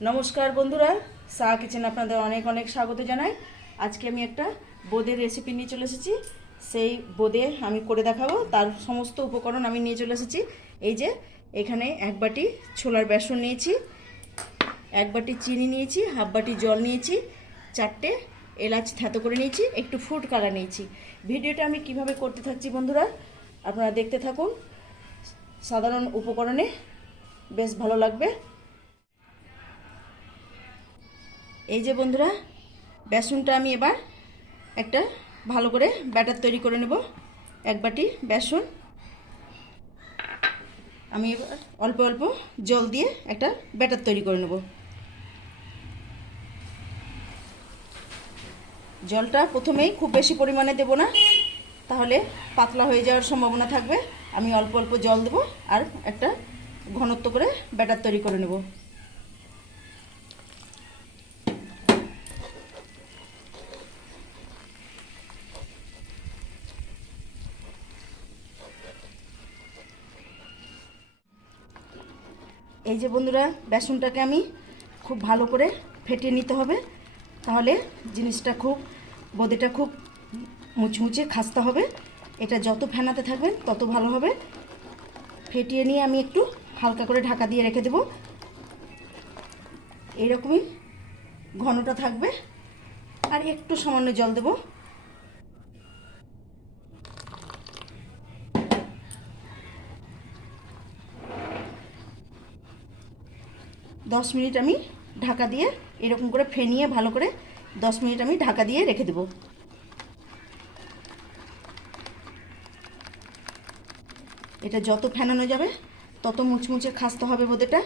নমস্কার বন্ধুরা, সা কিচেন আপনাদের অনেক অনেক স্বাগত জানাই। আজকে আমি একটা বোঁদের রেসিপি নিয়ে চলে এসেছি। সেই বোঁদে আমি করে দেখাবো, তার সমস্ত উপকরণ আমি নিয়ে চলে এসেছি। এই যে, এখানে এক বাটি ছোলার বেসন নিয়েছি, এক বাটি চিনি নিয়েছি, হাফ বাটি জল নিয়েছি, চারটে এলাচ থেতো করে নিয়েছি, একটু ফুড কালার নিয়েছি। ভিডিওটা আমি কীভাবে করতে থাকছি বন্ধুরা, আপনারা দেখতে থাকুন। সাধারণ উপকরণে বেশ ভালো লাগবে। এই যে বন্ধুরা, বেসনটা আমি এবার একটা ভালো করে ব্যাটার তৈরি করে নেব, এক বাটি বেসন। আমি এবার অল্প অল্প জল দিয়ে একটা ব্যাটার তৈরি করে নেব। জলটা প্রথমেই খুব বেশি পরিমাণে দেব না, তাহলে পাতলা হয়ে যাওয়ার সম্ভাবনা থাকবে। আমি অল্প অল্প জল দেবো আর একটা ঘনত্ব করে ব্যাটার তৈরি করে নেব। এই যে বন্ধুরা, বেসনটাকে আমি খুব ভালো করে ফেটিয়ে নিতে হবে। তাহলে জিনিসটা খুব, বোঁদেটা খুব মুচমুচে খাস্তা হবে। এটা যত ফেনাতে থাকবেন তত ভালো হবে। ফেটিয়ে নিয়ে আমি একটু হালকা করে ঢাকা দিয়ে রেখে দেব। এইরকমই ঘনটা থাকবে। আর একটু সামান্য জল দেব। দশ মিনিট আমি ঢাকা দিয়ে এরকম করে ফেনিয়ে ভালো করে দশ মিনিট আমি ঢাকা দিয়ে রেখে দেবো। এটা যত ফেনানো যাবে, তত মুচমুচে খাসতে হবে বোঁদেটা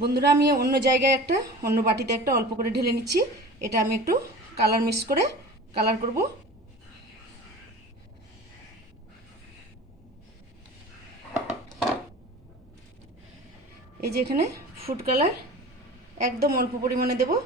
বন্ধুরা, আমি অন্য জায়গায় একটা, অন্য বাটিতে একটা অল্প করে ঢেলে নিচ্ছি। এটা আমি একটু কালার মিক্স করে কালার করব। এই যে এখানে ফুড কালার একদম অল্প পরিমাণে দেবো।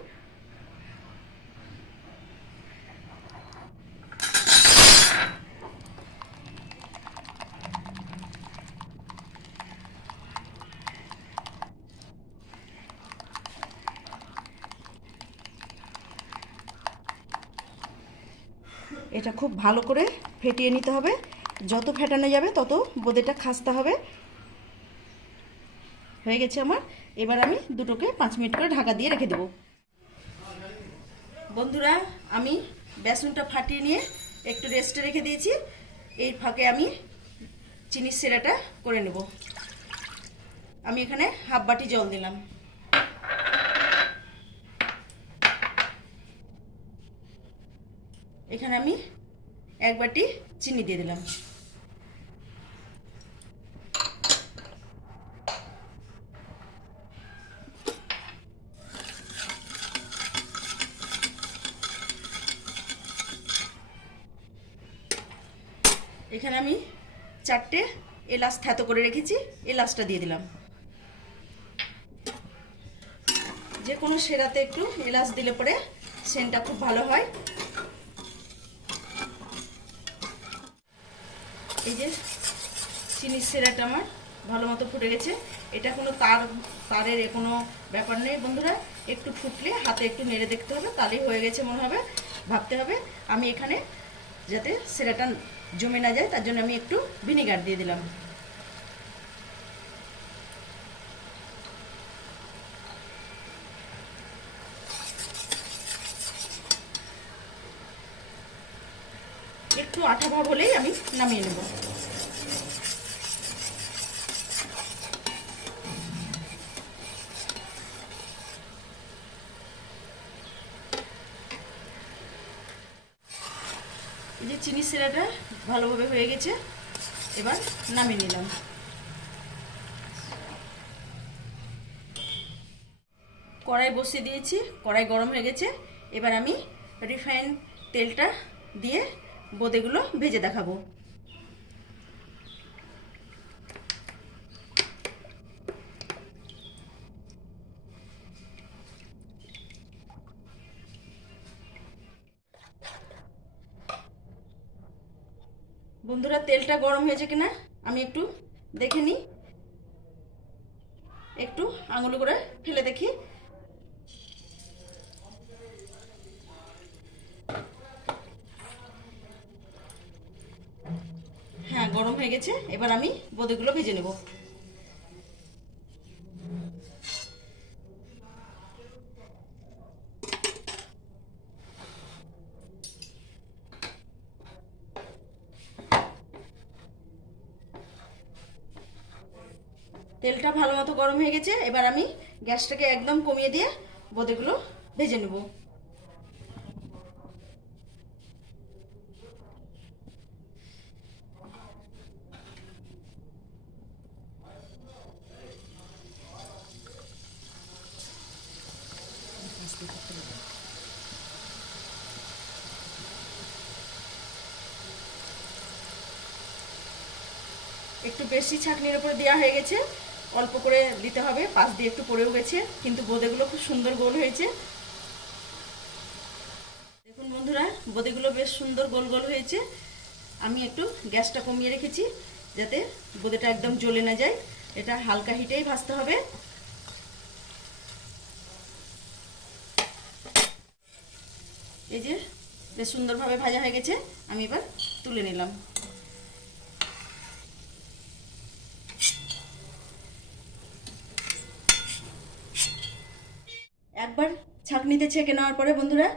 এটা খুব ভালো করে ফেটিয়ে নিতে হবে। যত ফেটানো যাবে, তত বোঁদেটা খাসতে হবে। হয়ে গেছে আমার। এবার আমি দুটোকে পাঁচ মিনিট করে ঢাকা দিয়ে রেখে দেব। বন্ধুরা, আমি বেসনটা ফাটিয়ে নিয়ে একটু রেস্টে রেখে দিয়েছি। এই ফাঁকে আমি চিনির সেরাটা করে নেব। আমি এখানে হাফ বাটি জল দিলাম। এখানে আমি এক বাটি চিনি দিয়ে দিলাম। এখানে আমি চারটে এলাচ থ্যাতো করে রেখেছি, এলাচটা দিয়ে দিলাম। যে কোনো সেরাতে একটু এলাচ দিলে পরে সেন্টটা খুব ভালো হয়। এই যে চিনির সেরাটা আমার ভালো মতো ফুটে গেছে। এটা কোনো তার, তারের কোনো ব্যাপার নেই বন্ধুরা। একটু ফুটলে হাতে একটু নেড়ে দেখতে হবে, তাহলেই হয়ে গেছে মনে হবে, ভাবতে হবে। আমি এখানে যাতে সেরাটা জমে না যায়, তার জন্য আমি একটু ভিনেগার দিয়ে দিলাম। একটু আঠা ভাব হলেই আমি নামিয়ে নেব। চিনি সিরাটা ভালোভাবে হয়ে গেছে। এবার নামিয়ে নিলাম। কড়াই বসিয়ে দিয়েছি, কড়াই গরম হয়ে গেছে। এবার আমি রিফাইন তেলটা দিয়ে বোঁদেগুলো ভেজে দেখাবো। বন্ধুরা, তেলটা গরম হয়েছে কিনা? আমি একটু দেখে নিই। একটু আঙুল করে ফেলে দেখি। হ্যাঁ গরম হয়ে গেছে। এবার আমি বোঁদেগুলো ভেজে নেব। তেলটা ভালো মতো গরম হয়ে গেছে, এবার আমি গ্যাসটাকে একদম কমিয়ে দিয়ে বোঁদেগুলো ভেজে নেব একটু বেশি ছাঁকনির উপরে দেওয়া হয়ে গেছে। অল্প করে দিতে হবে, পাশ দিয়ে একটু পড়েও গেছে, কিন্তু বোঁদেগুলো খুব সুন্দর গোল হয়েছে। দেখুন বন্ধুরা, বোঁদেগুলো বেশ সুন্দর গোল গোল হয়েছে। আমি একটু গ্যাসটা কমিয়ে রেখেছি, যাতে বোঁদেটা একদম জ্বলে না যায়। এটা হালকা হিটেই ভাজতে হবে। এই যে, বেশ সুন্দরভাবে ভাজা হয়ে গেছে, আমি এবার তুলে নিলাম একবার ছাঁকনিতে ছেঁকে নেওয়ার পরে বন্ধুরা,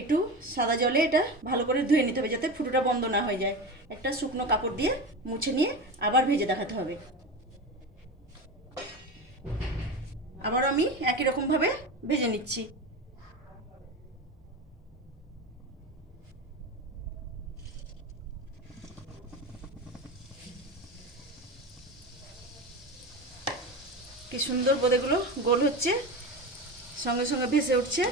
একটু সাদা জলে এটা ভালো করে ধুয়ে নিতে হবে যাতে ফুটোটা বন্ধ না হয়ে যায়। একটা শুকনো কাপড় দিয়ে মুছে নিয়ে আবার ভেজে দেখাতে হবে। আবার আমি একই রকমভাবে ভেজে নিচ্ছি। কি সুন্দর বোঁদেগুলো গোল হচ্ছে। সঙ্গে সঙ্গে ভেসে উঠছে।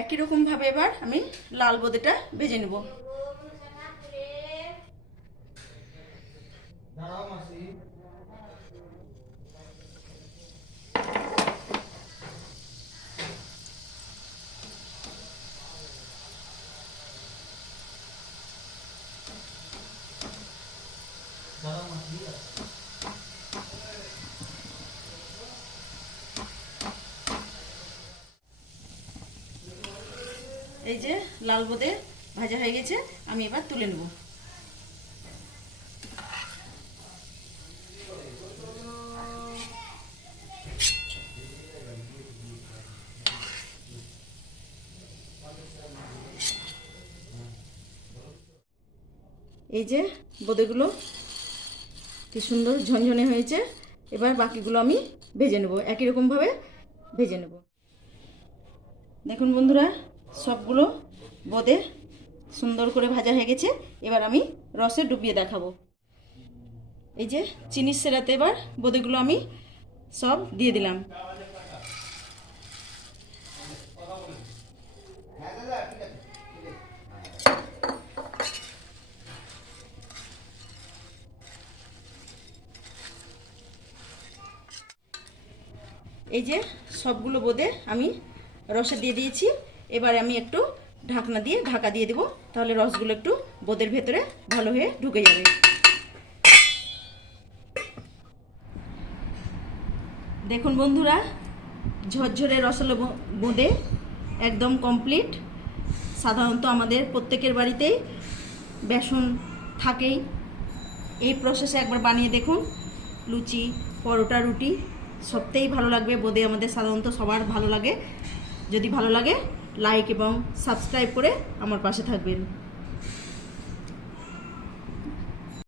একই রকম ভাবে এবার আমি লাল বোঁদেটা ভেজে নেব। এই যে লাল বোঁদে ভাজা হয়ে গেছে আমি এবার তুলে নেব। এই যে বোঁদেগুলো কি সুন্দর ঝনঝনে হয়েছে। এবার বাকিগুলো আমি ভেজে নেব। একই রকমভাবে ভেজে নেব। দেখুন বন্ধুরা, সবগুলো বোঁদে সুন্দর করে ভাজা হয়ে গেছে। এবার আমি রসে ডুবিয়ে দেখাবো। এই যে চিনির সেরাতে এবার বোদেগুলো আমি সব দিয়ে দিলাম। এই যে সবগুলো বোঁদে আমি রসে দিয়ে দিয়েছি। এবার আমি একটু ঢাকনা দিয়ে ঢাকা দিয়ে দেবো। তাহলে রসগুলো একটু বোঁদের ভেতরে ভালো হয়ে ঢুকে যাবে। দেখুন বন্ধুরা, ঝরঝরে রসলে বোঁদে একদম কমপ্লিট সাধারণত আমাদের প্রত্যেকের বাড়িতেই বেসন থাকেই। এই প্রসেসে একবার বানিয়ে দেখুন। লুচি, পরোটা, রুটি সবতেই ভালো লাগবে। বোঁদে আমাদের সাধারণত সবার ভালো লাগে। যদি ভালো লাগে লাইক এবং সাবস্ক্রাইব করে আমার পাশে থাকবেন।